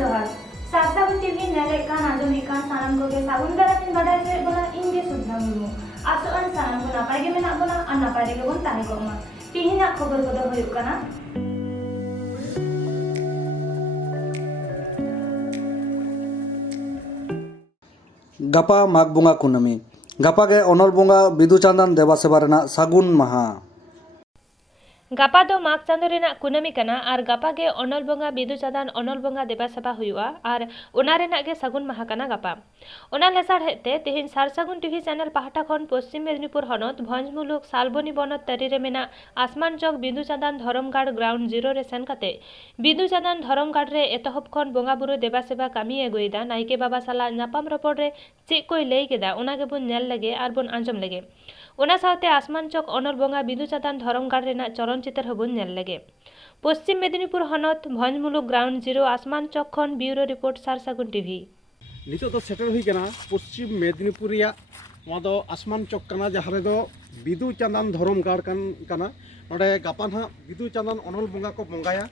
जोहार सासागुन टीवी नेले कान आजमी कान सानाम को के सागुन दारामिन बाडाय जे बोला इंगे सुधा मुरमु आसोआन सानाम को नापाय गे मेना बोला आ नापाय गे बोन ताहे कोमा तिहिना खबर को दो हुयुक काना गपा माघ बोंगा कुनामी गपा के अनल बोंगा बिदु चांदन देवा सेवा रेना सागुन महा गपा दो माघ चांदो रेना कुनामी कना और गपा के अनल बोंगा बिदु चांदन अनल बोंगा देवा सेवा हुआ और उना रेना के सागुन महा कना गपा उना लेसार हेते तिहिन सार सागुन टीवी चैनल पाहटा खन पश्चिम मेदिनीपुर हनत भंज मुलुक सालबनी बनत तरी रे मेना आसमान चौक बिदु चांदन धरमगाड़ ग्राउंड जीरो रे सेन कते बिदु चांदन धरमगाड़ रे एतहब खन बोंगा बुरु देवा सेवा कामी एगुइदा नाइके बाबा साला नापाम रपड़ रे चे कोई लई केदा उना के बुन नेल लगे और बुन आंजम लगे उना साथे आसमान चौक अनल बोंगा बिदु चांदन धरमगाड़ रेना चरण चितर हबुन नेल लगे पश्चिम मेदिनीपुर हनत भंज मुलुक ग्राउंड जीरो आसमान चौक खन ब्यूरो रिपोर्ट सार सागुन टीवी नितो तो सेटर हुई कना पश्चिम मेदिनीपुर या वहाँ दो आसमान चौक कना जहाँ रे दो बिदु चांदन धरमगाड़ कना नोडे गापा ना बिदु चांदन अनल बोंगा को बोंगाया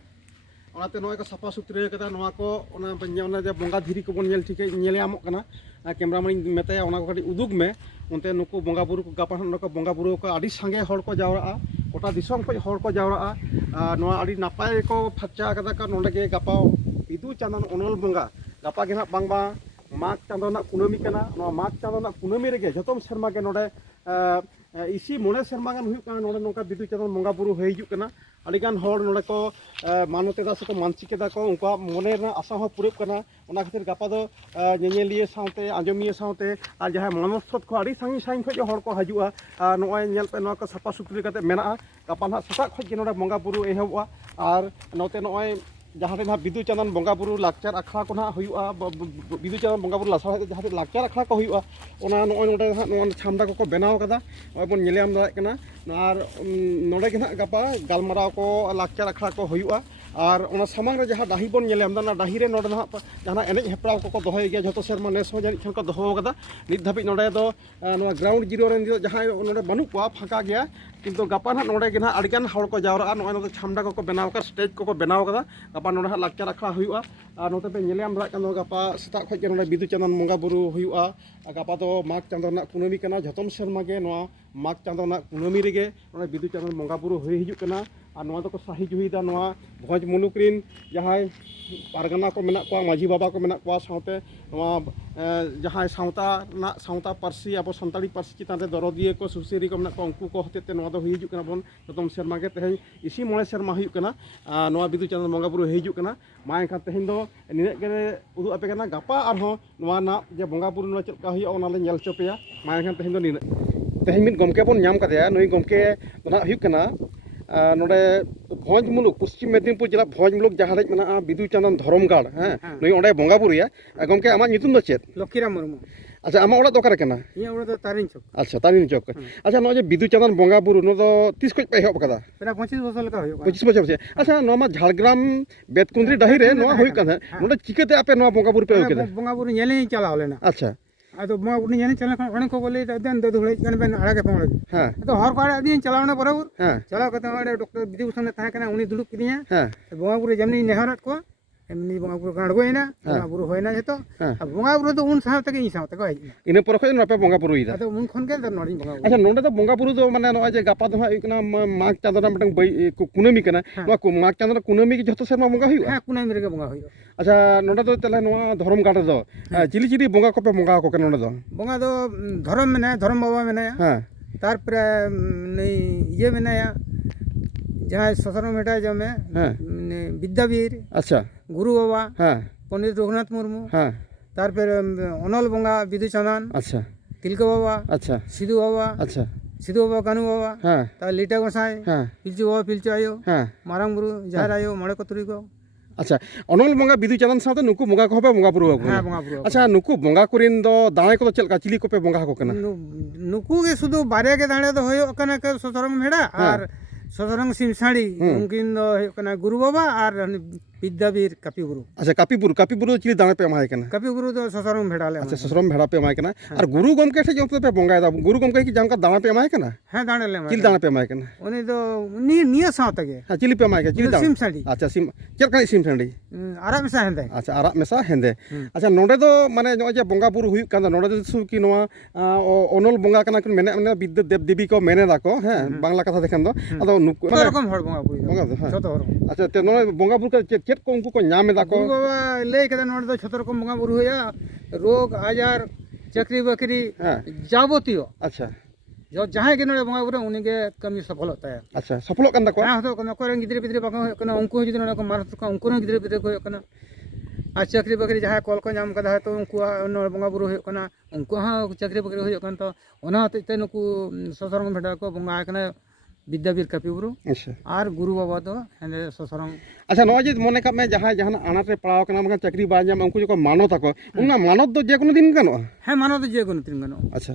ओनाते नोय को सफा सुथरे कदा नोआ को ओना बन्या जे बोंगा धीरी को बोन नेल ठीक नेले आमो कना कैमरामैन मेताया ओना को कटी उदुग में उनते नुकु बोंगा बुरु को गापा नुको बोंगा बुरु को आदि संगे हर को जावरा गोटा दिसम को हर को जावरा नोआ आदि नापाय को फच्चा कदा का नोडे के गापा बिदु चांदन अनल बोंगा गापा के ना बांगबा माघ चांदो ना कुनामी कना नोआ माघ चांदो ना कुनामी रेगे जतम शर्मा के नोडे इसी मोने शर्मा गान हुयु कना नोडे नोका बिदु चांदन बोंगा बुरु हिजु कना अलिगान हर नोडे को मानतेदा से को मानसिकेदा को उनका मोने ना आशा हो पुरब कना ओना खातिर गापा दो नेनेलिए साउते आंजमिए साउते आ जहां मानवस्थ को आदि सांगी सांग खो हर को हजुआ नोय नेल पे नो को सफा सुथरी कते मेना गापा ना सता खो नोडे बोंगा बुरु एहबवा और नोते नोय जहाँ ना बिदु चांदन बोंगा बुरु लाकचार आखड़ा को ना हुआ बिदु चांदन बोंगा बुरु लासा जहाँ लाकचार आखड़ा को हुआ ओना नोडे छामदा को बनाव कदा बन नेलेम दाय कना और नोडे के ना गापा गालमाराव को लाकचार आखड़ा को हुआ और ओना सामांग रे जहाँ डाही बन नेलेम दा ना डाही रे नोडे ना जहाँ एनेज हेपड़ाव को दोहय गया जतो सेरमा नेस हो जानि खन को दोहो कदा नित धाबि नोडे दो ग्राउंड जीरो रे जहाँ नोडे बानु को फाका गया किंतु गापा ना नोडे के ना अड़िगान हड़ को जावरा नोय नोते छामडा को बनाव का स्टेज को बनाव कदा गापा नोडे लाकचार आखड़ा हुआ और नोते पे नेलेम दाय कन गापा सेता खय के नोडे बिदु चांदन बोंगा बुरु हुआ गापा दो माघ चांदो ना कुनामी कना जतम शर्मा के नोआ माघ चांदो ना कुनामी रेगे नोडे बिदु चांदन बोंगा बुरु हुई हिजु कना और नोआ दो को साही जुहिदा नोआ भोज मुलुक रिन जहां पारगना को मेना को माझी बाबा को मेना को साउते नोआ जहां साउता पारसी अब संताली पारसी चितान दरदिए को सुसेरी को मेना को उनको को हतेते नोआ दो हिजु कना बन जतम शर्मा के तेहे इसी मोणे शर्मा हुयु कना नोआ बिदु चांदन बोंगा बुरु हिजु कना मा एखा तेहिन दो निने के उदु अपे कना गापा और हो नोआ ना जे बोंगा बुरु नो चलका हुयु ओना ले नेल चोपेया मा एखा तेहिन दो निने तेहिन मिन गमके बन नाम कदेया नई गमके ना हुयु कना नोडे भंज मुलुक पश्चिम मेदिनीपुर जिला भंज मुलुक जहाँ मेना बिदु चांदन धरमगाड़ हाँ नई ओंडे बोंगा बुरुया गमके आमा नितुम दो चेत लक्ष्मीराम मुर्मू अच्छा आमा ओड़ा दोकारे कना इया ओड़ा तारिन चौक अच्छा तारिन चौक अच्छा नो जे बिदु चांदन बोंगा बुरु नो दो तीस को पे हेब कदा पेरा 25 बछर लका होयो 25 बछर से अच्छा नो मा झाड़ग्राम बेतकुंद्री डाही रे नो होय कना नोडे चिकते आपे नो बोंगा बुरु पे होके बोंगा बुरु नेले चला होलेना अच्छा आदो बोंगा बुरु नेले चला कोन को बोले देन दो धुळे कन बेन आड़ा के पमड़ हां तो हर को आड़ा दिन चलावना बराबर हां चला कते ओडे डॉक्टर बिदु सने ताहे कना उनी दुलुक किदिया हां बोंगा बुरु जमनी नेहरत को एमनी बोंगा बुरु गाड़गोइना बोंगा बुरु होइना जतो बोंगा बुरु तो उन साथ के ई साथ को इने पर खय नपे बोंगा बुरु इदा तो उन खन के नडी बोंगा अच्छा नोंडे तो बोंगा बुरु दो माने नो जे गापा दो हाइकना माघ चांदना मटंग कुनामी कना नो माघ चांदना कुनामी के जतो सेमा बोंगा हुई हां कुनामी रे बोंगा हुई अच्छा नोंडे तो तले नो धर्म गाड़ दो चिली चिली बोंगा को पे बोंगा को नोंडे दो बोंगा दो धर्म में धर्म बाबा में हां तार पर नहीं ये में जहाँ ससरम मेटा जो में विद्यावीर अच्छा गुरु बाबा हाँ पंडित रघुनाथ मुर्मू हाँ तार पर अनल बोंगा बिदु चांदन अच्छा तिलक बाबा अच्छा सिद्धू बाबा अच्छा सिद्धू बाबा कानू बाबा हाँ तार लीटा गोसाई हाँ पिलचु बाबा पिलचु आयो हाँ मारांग बुरु जहार आयो मड़े कतुरी को अच्छा अनल बोंगा बिदु चांदन साथे नुकु बोंगा को पे बोंगा बुरु हाँ बोंगा बुरु अच्छा नुकु बोंगा कुरिन दो दाणे को चलका चिली को पे बोंगा को कना नुकु के सुदु बारे के दाणे दो होयो कना के ससरम मेड़ा और सदरंग सिमसाड़ी उनकिन गुरु बाबा और विद्यावीर कापी बुरु अच्छा कापी बुरु चिली दाना पे एमाय कना कापी बुरु दो ससरम भेड़ाले अच्छा ससरम भेड़ा पे एमाय कना और गुरु गमके से जो पे बंगाय दा गुरु गमके की जानका दाना पे एमाय कना हाँ दाने ले चिली दाना पे एमाय कना उनी दो निया साथ के हाँ चिली पे एमाय के चिली दाना सिम साड़ी अच्छा सिम चेक का सिम संडी आराम से हंदे अच्छा आरा मेसा हेंदे अच्छा नोडे दो माने जो जे बंगा बुरु हुई कांदा नोडे दो सु की नोआ ओनल बंगा कना कुन मेने मेने विद्या देव देवी को मेने दाको हैं बांग्ला कथा देखन दो अदो नुक तो रकम हड़ बंगा बुरी बंगा दो हाँ छोटो हड़ अच्छा ते नोडे बंगा बुरु का चेक को उनको को नाम दाको गुरु बाबा ले के नोड़ दो छोटो रकम बंगा बुरु होया रोग आजार चक्री बकरी हाँ जाबोतियो अच्छा जो जहां के नोड़े बंगा बुरु उनी के कमी सफल होता है अच्छा सफल कांदा को हाँ तो को गिद्रे पिद्रे बाको कना उनको जदि नोड़े को मारत को उनको गिद्रे पिद्रे को कना आ चक्री बकरी जहां कॉल को नाम कदा है तो उनको नोड़े बंगा बुरु हो कना उनको हां चक्री बकरी हो कन तो ओना ते नुकु ससरंग भेड़ा को बंगा कना विद्यावीर कापी बुरु अच्छा और गुरु बाबा दो हेंदे ससरंग अच्छा नो जे मने का में जहां जहां आनाते पड़ाव कना मका चक्री बा जाम उनको जो मानत को उना मानत दो जे कोनो दिन गनो हाँ मानो तो जे गुण तीन गनो अच्छा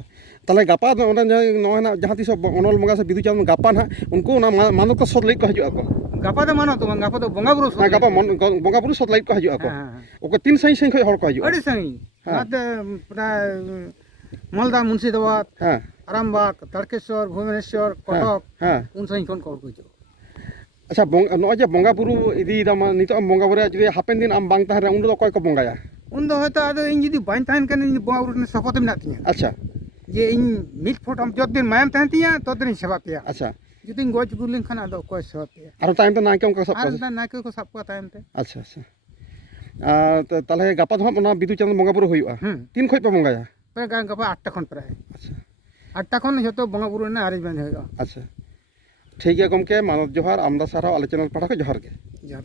ताले गापा ओना नो ना जहां तीस अनल बंगा से बिदु चांद गापा ना उनको ना मानत को सद लई को हजु को गापा तो मानो तो गापा तो बंगा बुरु हाँ गापा बंगा बुरु सद लई को हजु को ओको तीन सही सही खय हर को हजु अड़ी संगी नाते प्राय मालदा मुंशीदाबाद हां आरामबाग तड़केश्वर भुवनेश्वर कटक हां उन सही कोन को जो अच्छा नो जे बंगा बुरु इदी दा नितो बंगा बुरु जदि हापेन दिन आम बांग ताहरे उन दो कोय को बंगाया उन दो होता आदो इन जदी बाइन ताहन कन बंगा बुरु ने सपोत में नातिया अच्छा ये इन मिट फोट हम जद दिन मायम ताहन तिया तो दिन सेवा पिया अच्छा जदी गोज गुलिन खान आदो कोय सेवा पिया और टाइम तो ना के उनका सब आर दा नाके को सब को टाइम ते अच्छा अच्छा ताले गापा दो ना बिदु चांद बंगा बुरु हुआ तीन खय पे बंगाया पे गापा 8 खन प्राय अच्छा 8 खन जतो बंगा बुरु ने आरेज बंद होगा अच्छा ठीक है गमके मानव जोहार आमदा सारा आले चैनल पढ़ा को जोहार के जहर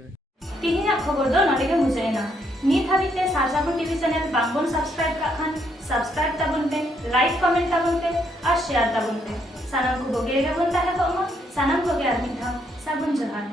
तिहिना खबर दो नडे गे मुचाइना नित हाबिते सारसागुर टीवी चैनल बांगबन सब्सक्राइब का खान सब्सक्राइब ताबुन पे लाइक कमेंट ताबुन पे और शेयर ताबुन पे सानाम को बोगे गे बन ताहे को सानाम को गे आदमी था साबुन जोहार